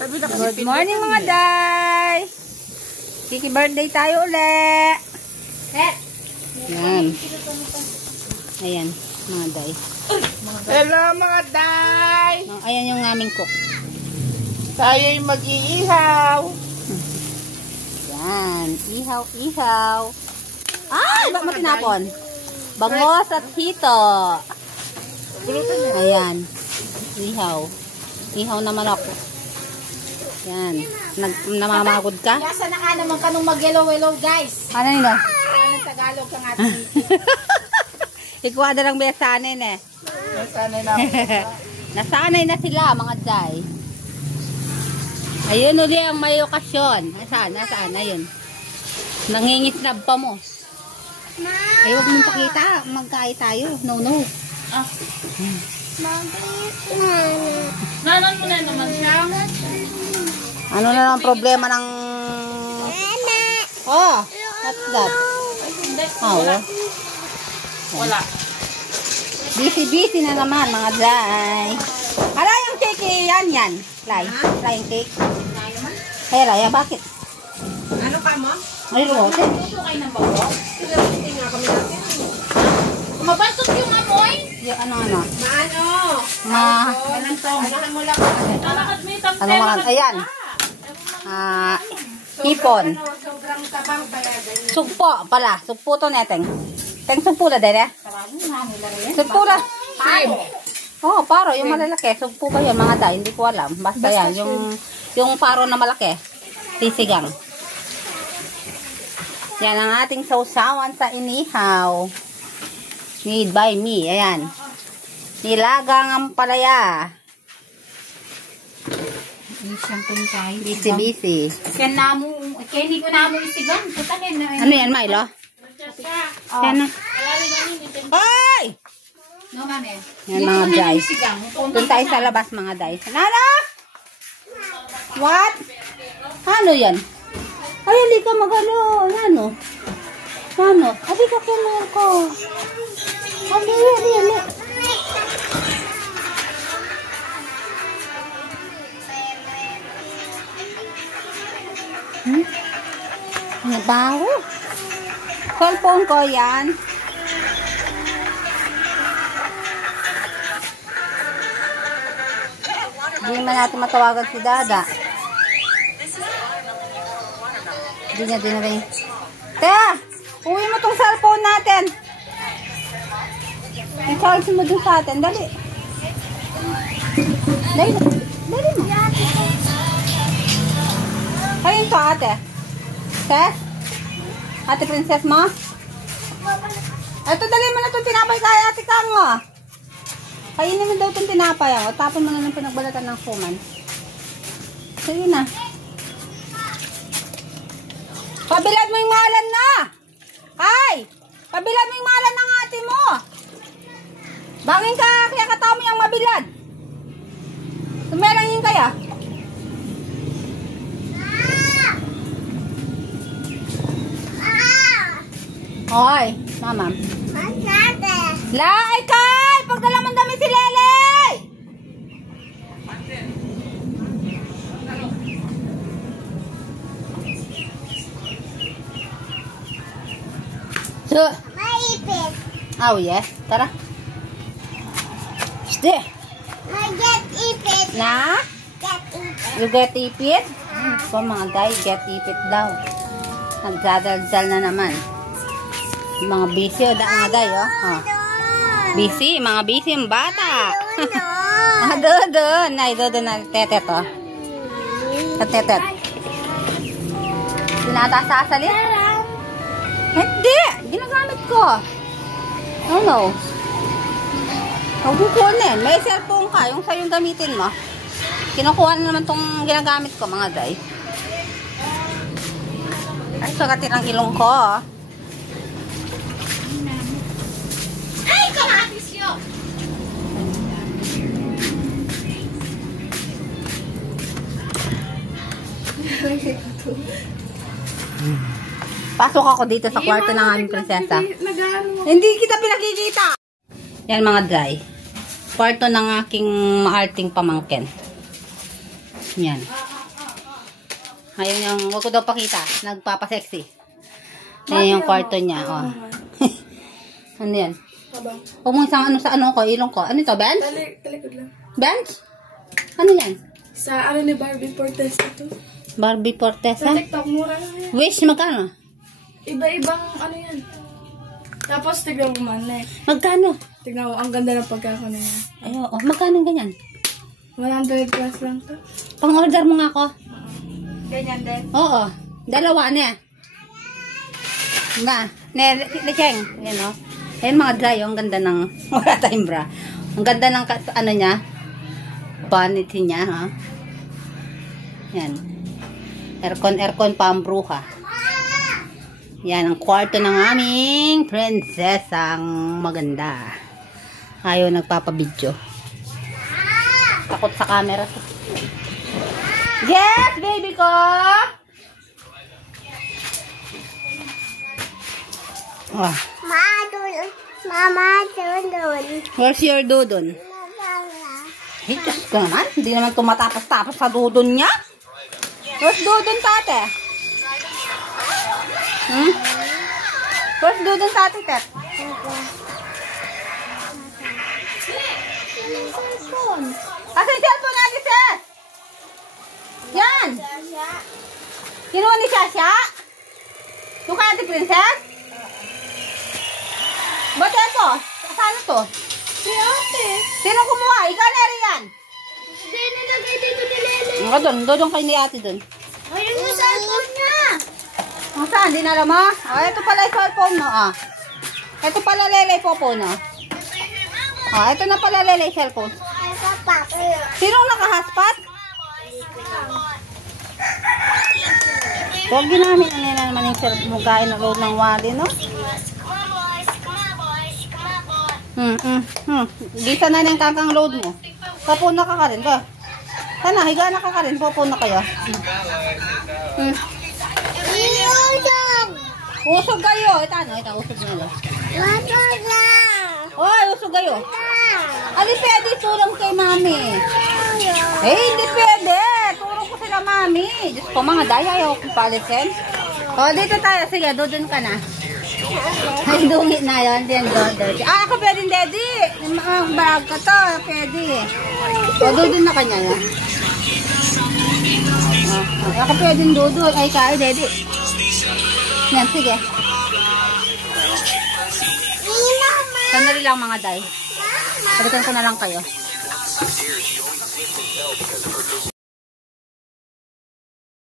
Good morning mga day! Kiki birthday tayo ulit! Yan. Ayan, mga day. Hello mga day! Ayan yung aming cook. Tayo'y mag-iihaw. Yan, ihaw. Ay, ba't mo tinapon? Bangos at hito. Ayan, ihaw. Ihaw na manok. Yan. Namamagod ka? Yasa na ka naman ka nung mag-yellow-yellow, guys. Ano nila? Ano Tagalog ka nga? Ikaw na lang besanin eh. Nasanay na Nasanay na sila mga day. Ayun uli ang may okasyon. Nasaan? Ayun. Nangingisnab pa mo. Ay, huwag mong pakita. Magkain tayo. No. Nanon mo na naman siya. Ano na lang problema ng... Oh, what's that? Wala. Busy na naman mga day. Hala yung cake yan. Flying cake. Hey Raya, bakit? Ano ka mo? Ay, rote. Tuto kayo ng bawang? Mabantot yung amoy? Yung ano? Anahan mo lang. Ano mga? Ayan. Hipon. Sobrang tabang kaya ganyan. Sugpo pala. Sugpo to neteng. Teng sugpo la dere. Sugpo la. Oh, paro yung malalaki. Sugpo ba yun mga day? Hindi ko alam. Basta yan. Yung paro na malaki. Sisigang. Yan ang ating sausawan sa inihaw. Made by me. Ayan. Nilagang ampalaya. Busy. Kaya hindi ko na mo isigan. Putahin na. Ano yan, Milo? Yan na. Ay! No, mami. Yan mga guys. Doon tayo sa labas mga guys. Nana! What? Ano yan? Ay, hindi ka magalo. Ano? Hindi ka kailangan ko. Ali. Ano ba? Cellphone ko yan. Hindi naman natin matawagan si Dada. Hindi niya din rin. Tea! Uwi mo tong cellphone natin. I-charge mo dun sa atin. Dali. Dali mo. Ayun to ate. Tess? Ate princess mo? Ito dali mo na itong tinapay kaya ate Kang mo. Kainin mo daw itong tinapay. Tapon mo na ng pinagbalatan ng suman. Sige na. Pabilad mo yung malan na! Ay! Pabilad mo yung malan ng ate mo! Bangin ka, kaya katao mo yung mabilad. Sumerangin kaya? Hoy, mama. Lai kay! Pagdala mo dami si Lele! So, maipit. Oh, yes. Tara. Stay. Get ipit. Na? Get ipit. You get ipit? So, mga guys, get ipit daw. Nagdadaldal na naman. Mga busy o mga guys, oh. Busy, mga busy yung bata. Doon. Ay, doon na tetet, oh. Tetet. Tinatasasalin? Hindi! Ginagamit ko. Ano? Huwag mo kunin. May cellphone ka. Yung sa'yo gamitin mo. Kinukuha na naman tong ginagamit ko, mga day. Ay, sagatin ang ilong ko. Ay, kamatis yun! Pasok ako dito sa kwarto ng aming prinsesa. Hindi kita pinakikita. Yan mga dry. Kwarto ng aking maarting pamangkin. Yan. Ayun yung, wag ko daw pakita. Nagpapasexy. Ayun yung kwarto niya. Oh. Ano yan? Huwag mo isang ano sa ano ko, ilong ko. Ano ito, bench? Talikod lang. Bench? Ano yan? Sa ano ni Barbie Fortes ito. Barbie Fortes, ha? Sa TikTok, mura lang yan. Wish, magkano? Iba-ibang ano yan. Tapos tignan mo man, Magkano? tignan mo, ang ganda ng pagkakano niya. Ay, oo. Magkano ganyan? 100 plus lang to. Pang-order mo nga ako. Ganyan din. Oo. Dalawa na. Na. Lecheng. Yan o. Ayan mga dry. Ang ganda ng, wala tayong bra. Ang ganda ng, ano niya. Vanity niya, ha. Yan. Aircon pambruha. Yan, ang kwarto ng aming prinsesang maganda. Ayaw nagpapabidyo. Takot sa camera. Yes, baby ko! Oh. Mama, dudun. Where's your dudon? Hey, Diyos ko naman. Hindi naman tumatapos-tapos sa dudon niya. Where's dudon, tate? Hmm? Where's dudon, tate, Tet? Asan yung cellphone natin, Tet? Yan! Kinuha ni Shasha? Yung kaya di princess? Ba't ito? Saan ito? Si ate. Sino kumuha? Ikaw na rin yan. Hindi, nilagay dito ni Lele. Doon kay ni ate doon. Ayun yung cellphone niya. Ang saan? Di na alam mo? Ito pala yung cellphone mo. Ito pala Lele po po no. Ito na pala Lele yung cellphone. Sinong naka-hotspot? Huwag ginamit na nila naman yung cellphone mo kain na load ng wali, no? Gisa na yung kakang load mo. Papuna ka rin ka. Sana, higa na ka rin. Papuna kayo. Usog kayo. Ito ano? Ito, usog nyo. Oy, usog kayo. Ali, pwede tulong kay mami. Eh, hindi pwede. Tulong ko sila mami. Diyos ko, mga daya. Ayaw kong palisin. O, dito tayo. Sige, dudun ka na. Ay, dungi na yun. Hindi yung daddy. Ako pwede daddy. Ang bag ka to. Pwede. O, dudun na kanya yan. Ako pwede dudun. Ay, kaya daddy. Yan, sige. Sandali lang mga day. Balikan ko na lang kayo.